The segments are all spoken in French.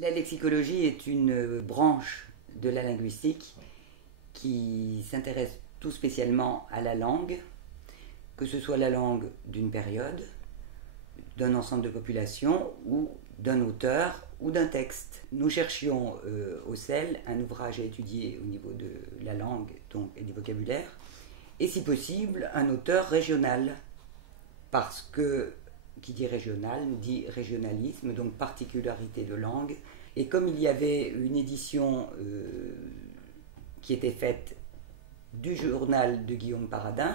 La lexicologie est une branche de la linguistique qui s'intéresse tout spécialement à la langue, que ce soit la langue d'une période, d'un ensemble de population ou d'un auteur ou d'un texte. Nous cherchions au CEL un ouvrage à étudier au niveau de la langue donc, et du vocabulaire, et si possible un auteur régional, parce que qui dit régional dit régionalisme, donc particularité de langue. Et comme il y avait une édition qui était faite du journal de Guillaume Paradin,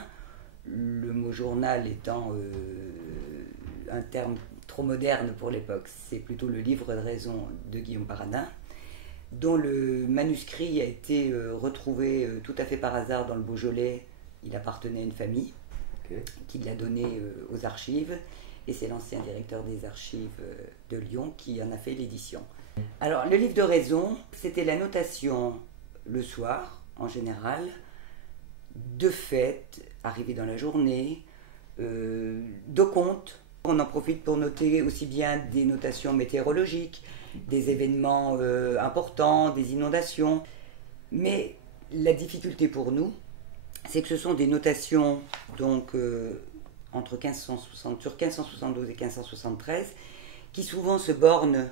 le mot journal étant un terme trop moderne pour l'époque, c'est plutôt le livre de raison de Guillaume Paradin, dont le manuscrit a été retrouvé tout à fait par hasard dans le Beaujolais. Il appartenait à une famille qui l'a donné aux archives, et c'est l'ancien directeur des archives de Lyon qui en a fait l'édition. Alors, le livre de raison, c'était la notation le soir, en général, de fêtes arrivées dans la journée, de comptes. On en profite pour noter aussi bien des notations météorologiques, des événements importants, des inondations. Mais la difficulté pour nous, c'est que ce sont des notations donc, sur 1572 et 1573 qui souvent se bornent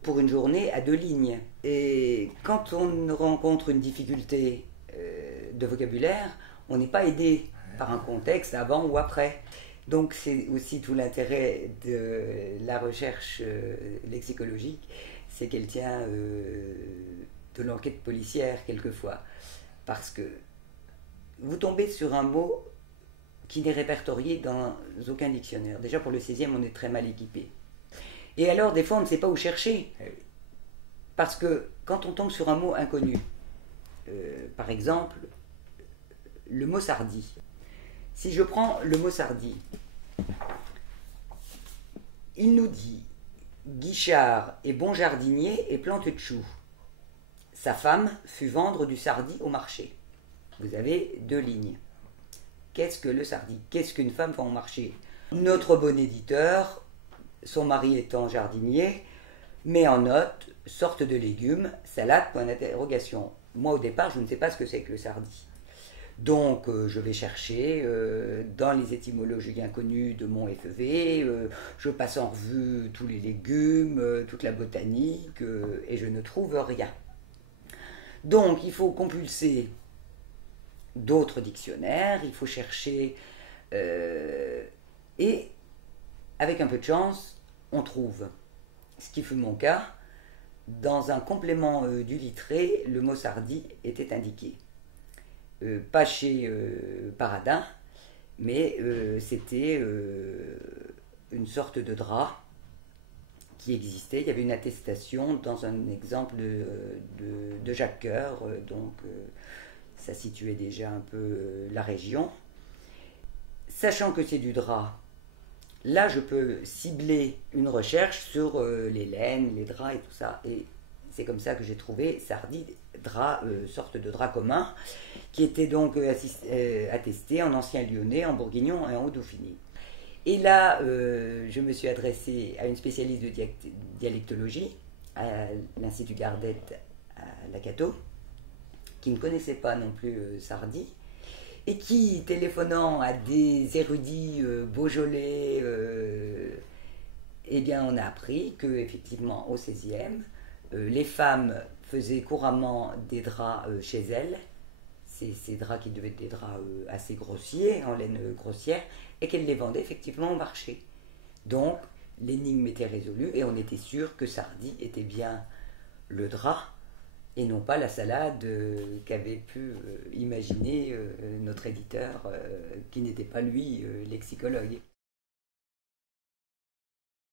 pour une journée à 2 lignes. Et quand on rencontre une difficulté de vocabulaire, on n'est pas aidé par un contexte avant ou après. Donc c'est aussi tout l'intérêt de la recherche lexicologique, c'est qu'elle tient de l'enquête policière quelquefois. Parce que vous tombez sur un mot qui n'est répertorié dans aucun dictionnaire. Déjà pour le 16e, on est très mal équipé. Et alors, des fois, on ne sait pas où chercher. Parce que quand on tombe sur un mot inconnu, par exemple, le mot sardi. Si je prends le mot sardi, il nous dit « Guichard est bon jardinier et plante de choux. Sa femme fut vendre du sardi au marché. » Vous avez 2 lignes. Qu'est-ce que le sardi? Qu'est-ce qu'une femme va au marché? Notre bon éditeur, son mari étant jardinier, met en note sorte de légumes, salade, point d'interrogation. Moi au départ, je ne sais pas ce que c'est que le sardi. Donc je vais chercher dans les étymologies inconnues de mon FEV, je passe en revue tous les légumes, toute la botanique, et je ne trouve rien. Donc il faut compulser d'autres dictionnaires, il faut chercher, et avec un peu de chance, on trouve, ce qui fut mon cas, dans un complément du Littré, le mot sardi était indiqué. Pas chez Paradin, mais c'était une sorte de drap qui existait. Il y avait une attestation dans un exemple de Jacques Coeur, donc ça situait déjà un peu la région. Sachant que c'est du drap, là je peux cibler une recherche sur les laines, les draps et tout ça. Et c'est comme ça que j'ai trouvé sardi, drap, sorte de drap commun, qui était donc attesté en ancien lyonnais, en bourguignon et en haut-dauphiné. Et là, je me suis adressée à une spécialiste de dialectologie, à l'Institut Gardette à la Cato, qui ne connaissait pas non plus sardi, et qui, téléphonant à des érudits beaujolais, eh bien, on a appris qu'effectivement, au XVIe, les femmes faisaient couramment des draps chez elles, ces draps qui devaient être des draps assez grossiers, en laine grossière, et qu'elles les vendaient effectivement au marché. Donc, l'énigme était résolue, et on était sûr que sardi était bien le drap, et non pas la salade qu'avait pu imaginer notre éditeur, qui n'était pas lui lexicologue.